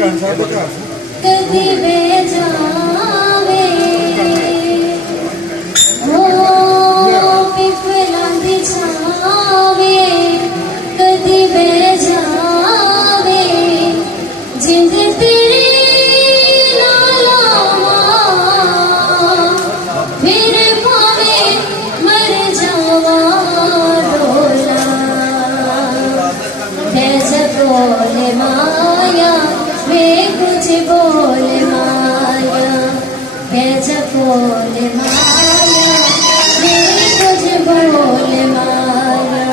कदी बह जावे हो पिपलां दी छावे कदी बह जावे जिंद तेरे नाल आवां फिर भावे मर जावा डोला कैसे बोले माया वे कुछ बोले माया कैसे बोले माया वे कुछ बोले माया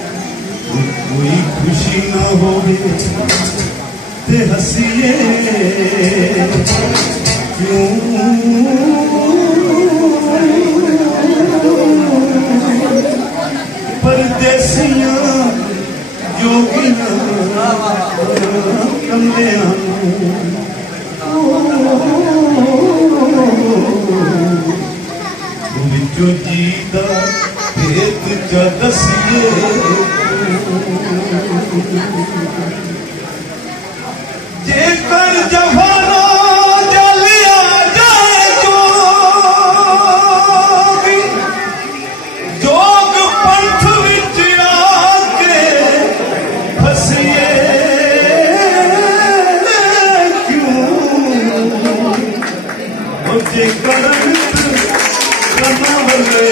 कोई खुशी ना हो ते हसीए क्यों परदेसियां जोगियां कमलियां विचों जीदा भेद चा दसिए जेकर जवाना जलिया जाए जोग पंथ विच आके फसिए क्यों जेकर कमावले